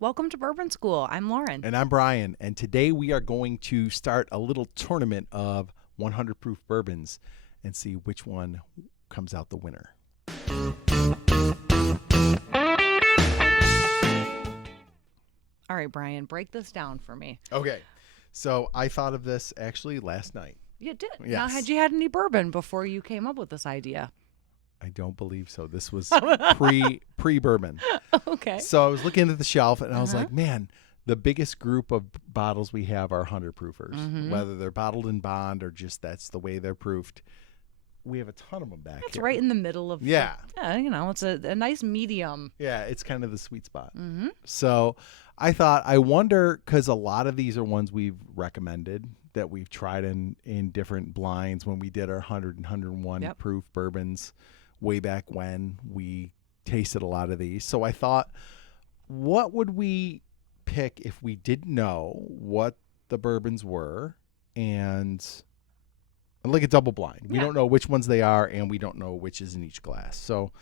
Welcome to Bourbon School. I'm Lauren. And I'm Brian. And today we are going to start a little tournament of 100 proof bourbons and see which one comes out the winner. All right, Brian, break this down for me. Okay. So I thought of this actually last night. You did. Yes. Now, had you had any bourbon before you came up with this idea? I don't believe so. This was pre bourbon. Okay. So I was looking at the shelf and I was like, man, the biggest group of bottles we have are 100 proofers, whether they're bottled in bond or just that's the way they're proofed. We have a ton of them back That's here. right in the middle of Yeah. It's a nice medium. Yeah, it's kind of the sweet spot. Mm-hmm. So I thought, I wonder, because a lot of these are ones we've recommended that we've tried in different blinds when we did our 100 and 101 proof bourbons way back when. We tasted a lot of these. So I thought, what would we pick if we didn't know what the bourbons were and like a double blind. We don't know which ones they are and we don't know which is in each glass. So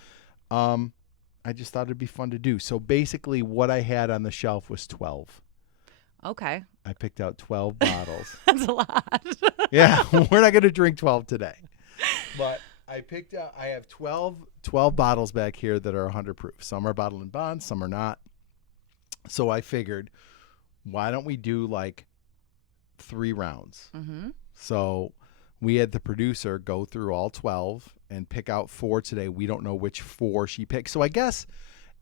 I just thought it'd be fun to do. So basically what I had on the shelf was 12. Okay. I picked out 12 bottles. That's a lot. Yeah, we're not going to drink 12 today. But I picked out, I have 12 bottles back here that are 100 proof. Some are bottled in bond, some are not. So I figured, why don't we do like 3 rounds? Mm-hmm. So we had the producer go through all 12 and pick out 4 today. We don't know which 4 she picked. So I guess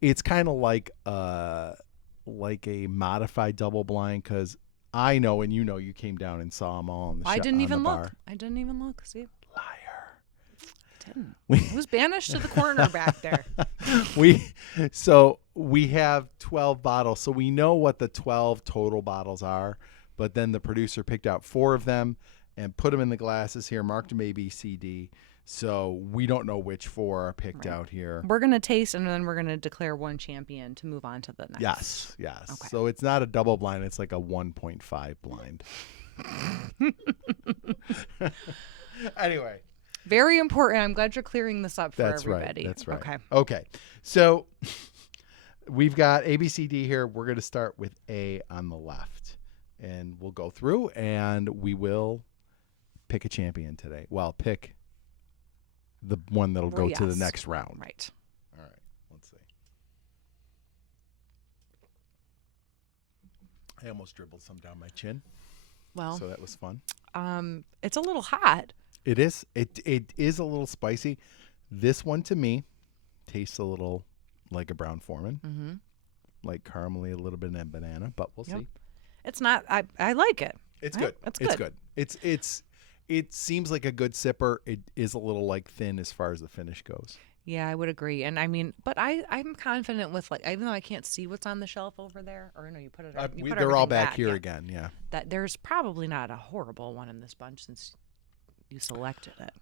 it's kind of like a modified double blind because I know and you know you came down and saw them all on the I didn't even look. Bar. I didn't even look. See? Liar. I didn't. Who's banished to the corner back there? We have 12 bottles. So we know what the 12 total bottles are. But then the producer picked out 4 of them and put them in the glasses here, marked them A, B, C, D. So we don't know which 4 are picked out here. We're going to taste and then we're going to declare one champion to move on to the next. Yes. Okay. So it's not a double blind. It's like a 1.5 blind. Anyway. Very important. I'm glad you're clearing this up for everybody. That's right. Okay. So we've got A, B, C, D here. We're going to start with A on the left. And we'll go through and we will pick a champion today. Well, pick the one that'll go to the next round. Right. All right. Let's see. I almost dribbled some down my chin. Well, so that was fun. It's a little hot. It is. It is a little spicy. This one to me tastes a little like a Brown Foreman, like caramely, a little bit of banana, but we'll see. It's not. I like it. It's good. It's good. It seems like a good sipper. It is a little like thin as far as the finish goes. Yeah, I would agree. And I mean, but I'm confident with even though I can't see what's on the shelf over there, or no, you put it. They're all back here again. Yeah. That there's probably not a horrible one in this bunch since you selected it.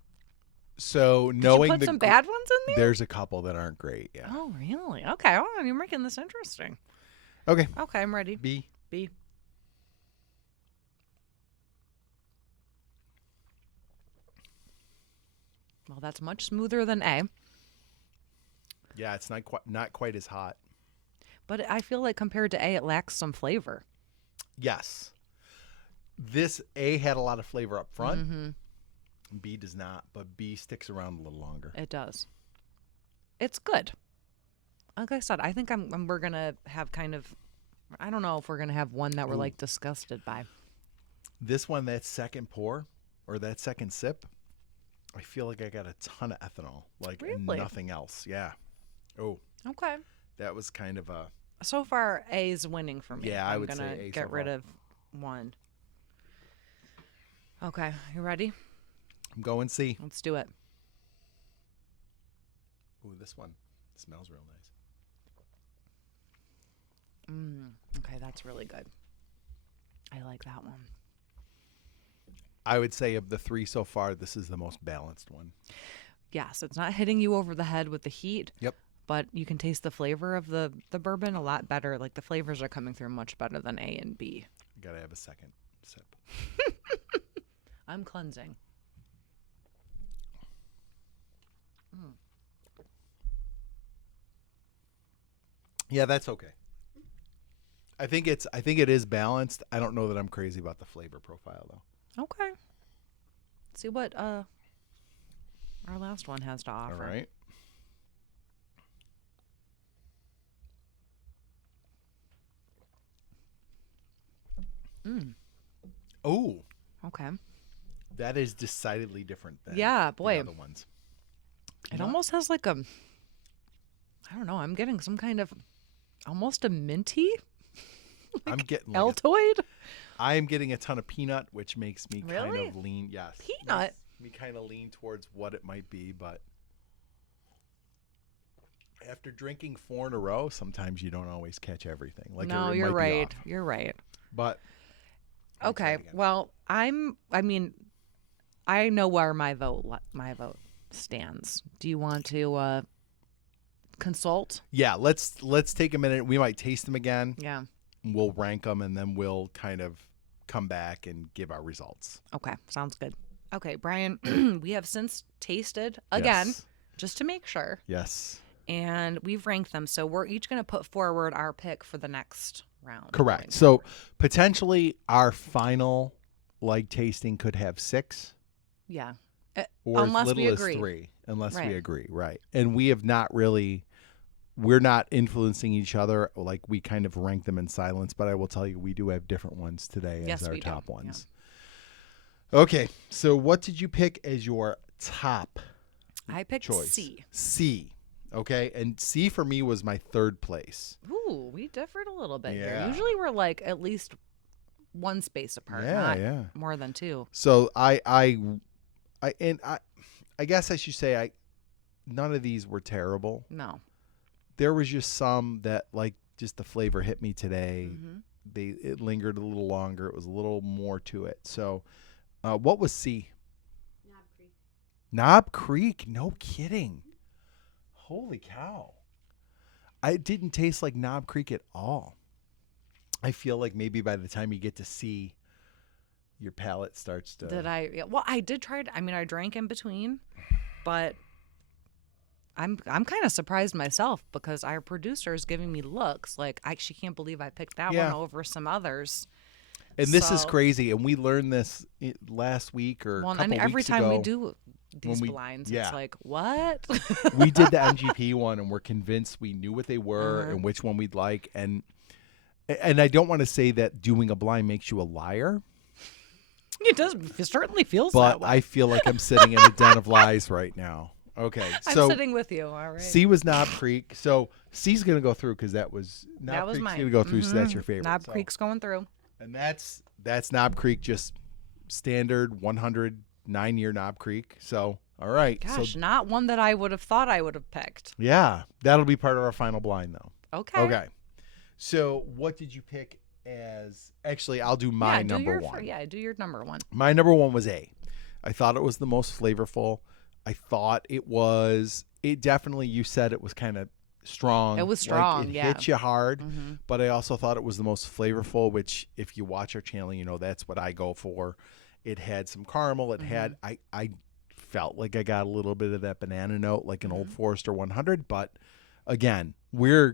So Did knowing you put some bad ones in there? There's a couple that aren't great. Yeah. Oh, really? Okay. Oh, you're making this interesting. Okay. Okay, I'm ready. B. Well, that's much smoother than A. Yeah, it's not quite as hot. But I feel like compared to A, it lacks some flavor. Yes. This A had a lot of flavor up front. B does not, but B sticks around a little longer. It does. It's good. Like I said, I think we're going to have kind of, I don't know if we're going to have one that we're like disgusted by. This one, that second pour or that second sip, I feel like I got a ton of ethanol, like nothing else. Yeah. Oh. Okay. That was kind of a. So far, A's winning for me. Yeah, I would say A. I'm gonna get rid of one. Okay, you ready? I'm going C. Let's do it. Ooh, this one smells real nice. Okay, that's really good. I like that one. I would say of the 3 so far, this is the most balanced one. Yes, it's not hitting you over the head with the heat. Yep. But you can taste the flavor of the bourbon a lot better. Like the flavors are coming through much better than A and B. Gotta have a second sip. I'm cleansing. Yeah, that's okay. I think it is balanced. I don't know that I'm crazy about the flavor profile though. Okay. See what our last one has to offer. All right. Oh, Okay. that is decidedly different than boy. the other ones. It almost has like a, I don't know, I'm getting some kind of almost a minty I'm getting Altoid. I am getting a ton of peanut, which makes me kind Really? of lean. Yes. Peanut? Makes me kind of lean towards what it might be, but after drinking 4 in a row, sometimes you don't always catch everything. Like No, it you're might be right. off. You're right. But I'll try Okay. it again. Well, I know where my vote stands. Do you want to consult? Yeah, let's take a minute. We might taste them again. Yeah. We'll rank them, and then we'll kind of come back and give our results. Okay. Sounds good. Okay, Brian, we have since tasted again, Yes. just to make sure, Yes. and we've ranked them. So we're each going to put forward our pick for the next round. Correct. going So forward. potentially our final tasting could have 6. Yeah. Or Unless as we little agree. as 3, unless Right. we agree, right? And we have not really, we're not influencing each other. Like we kind of rank them in silence, but I will tell you, we do have different ones today Yes, as our we do. top ones. Okay, so what did you pick as your top I picked choice? C. C. Okay, and C for me was my 3rd place. Ooh, we differed a little bit here. Yeah. Usually we're like at least one space apart, Yeah, not yeah. more than 2. So I guess I should say none of these were terrible. No. There was just some that like just the flavor hit me today. Mm-hmm. It lingered a little longer. It was a little more to it. So, what was C? Knob Creek. Knob Creek. No kidding. Holy cow! It didn't taste like Knob Creek at all. I feel like maybe by the time you get to C, your palate starts to. Did I? Yeah, well, I did try it. I mean, I drank in between, but I'm kind of surprised myself because our producer is giving me looks like she can't believe I picked that Yeah. one over some others. And this is So- crazy. And we learned this last week or a Well, couple and every weeks time ago. we do these we- blinds, yeah. it's like, what? We did the MGP one, and we're convinced we knew what they were Uh-huh. and which one we'd like. And I don't want to say that doing a blind makes you a liar, It does. It certainly feels but that way. I feel like I'm sitting in a den of lies right now. Okay, I'm so sitting with you. All right. C was Knob Creek. So C's going to go through because that was Knob that was Creek's mine. going to go through, so that's your Mhm. favorite. Knob So- Creek's going through. and that's Knob Creek, just standard 109-year Knob Creek. So all right, Gosh, so not one that I would have thought I would have picked. yeah, that'll be part of our final blind though. Okay. Okay. So what did you pick as? Actually, I'll do my yeah, number do your, one. Yeah, do your number one. My number one was A. I thought it was the most flavorful. I thought it was. It definitely. You said it was kind of strong. It was Like, strong, it yeah. hit you hard. Mhm. But I also thought it was the most flavorful. Which, if you watch our channel, you know that's what I go for. It had some caramel. It had. I felt like I got a little bit of that banana note, like an Old Forester 100. But again, we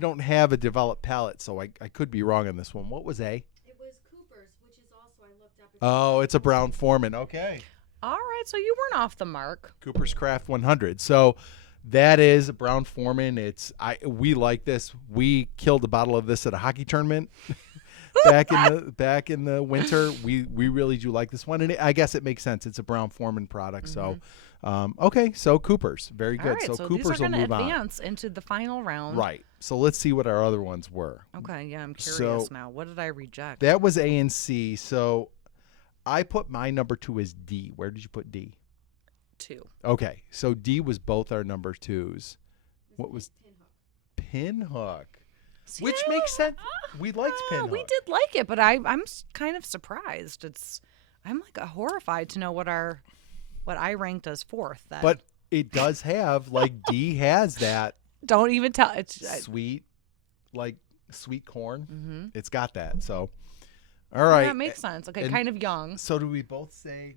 don't have a developed palate, so I could be wrong on this one. What was A? It was Cooper's, which is also I looked up. Oh, it's a Brown Foreman. Okay. All right, so you weren't off the mark. Cooper's Craft 100. So that is a Brown Foreman. We like this. We killed a bottle of this at a hockey tournament back in the winter. We really do like this one, and I guess it makes sense. It's a Brown Foreman product. So okay, so Cooper's very good. All right, so Cooper's these are will going to move on. advance into the final round. Right. So let's see what our other ones were. Okay, yeah, I'm So- curious now. What did I reject? That was A and C. So I put my number 2 as D. Where did you put D? 2. Okay, so D was both our number 2s. What was Pinhook. Pinhook? Which makes sense. We liked Pinhook. We did like it, but I'm kind of surprised. I'm like horrified to know what I ranked as 4th. Then. But it does have, like, D has that don't even tell. It's sweet corn. mm-hmm. It's got that. So, all right. That makes sense. Okay, and- kind of young. So do we both say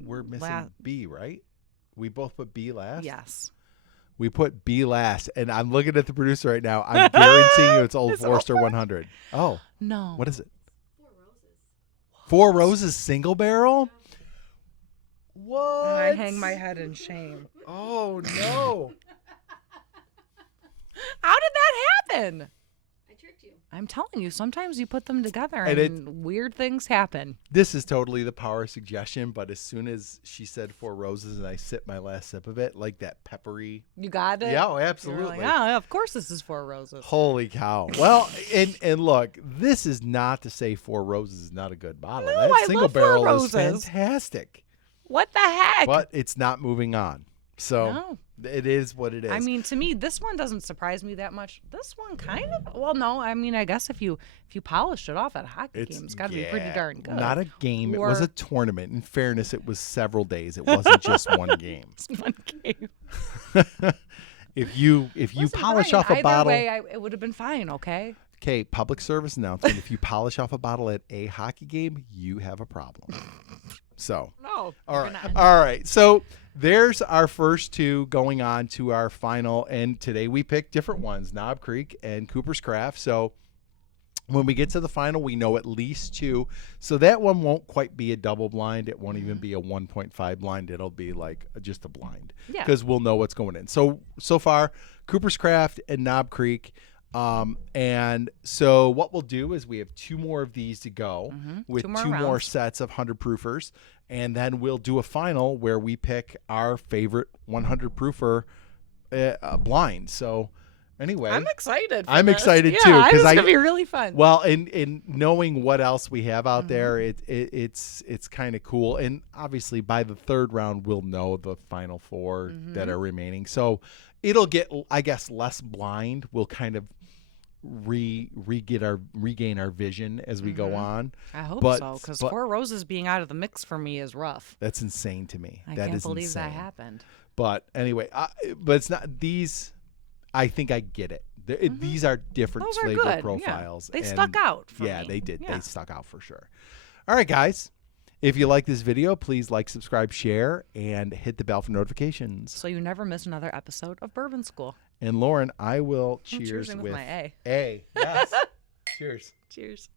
we're missing La- B, right? We both put B last? Yes. We put B last, and I'm looking at the producer right now. I'm guaranteeing you it's Old Forester 100. Oh, No. what is it? Four Roses. Four Roses single barrel? What? And I hang my head in shame. Oh, no. How did that happen? I tricked you. I'm telling you, sometimes you put them together And and weird things happen. This is totally the power of suggestion, but as soon as she said Four Roses and I sipped my last sip of it, like that peppery. You got it? Yeah, oh, You were absolutely. like, yeah, of course this is Four Roses. Holy cow. Well, and look, this is not to say Four Roses is not a good bottle. No, That I single love Four barrel Roses. is fantastic. What the heck? But it's not moving on. So No. it is what it is. I mean, to me, this one doesn't surprise me that much. This one kind of. Well, no. I mean, I guess if you polished it off at a hockey game, it's got to be pretty darn good. Not a game. Or- It was a tournament. In fairness, it was several days. It wasn't just one game. It's one game. If you Listen, polish Brian, off a either bottle, way, it would have been fine. Okay. okay, public service announcement. If you polish off a bottle at a hockey game, you have a problem. So, No. all right. So there's our first two going on to our final. And today we picked different ones, Knob Creek and Cooper's Craft. So when we get to the final, we know at least two. So that one won't quite be a double blind. It won't even be a 1.5 blind. It'll be like just a blind. Yeah. Because we'll know what's going in. So far, Cooper's Craft and Knob Creek. And so what we'll do is we have two more of these to go with Two more two more rounds. sets of 100 proofers. And then we'll do a final where we pick our favorite 100 proofer blind. So anyway, I'm excited. I'm excited too, Yeah, 'cause it's I- gonna be really fun. well, in knowing what else we have out there, it's kind of cool. And obviously by the third round, we'll know the final four that are remaining. So it'll get, I guess, less blind. We'll kind of regain our vision as we go on. I hope but- so, because but- Four Roses being out of the mix for me is rough. That's insane to me. I That can't is believe that insane. happened. But anyway, but it's not these. I think I get it. These are different Those are flavor good. profiles. Yeah. They and stuck out for yeah, me. they did. Yeah. They stuck out for sure. All right, guys. If you like this video, please like, subscribe, share, and hit the bell for notifications. So you never miss another episode of Bourbon School. And Lauren, I will I'm cheers cheersing with with my A. A. Yes. Cheers. Cheers.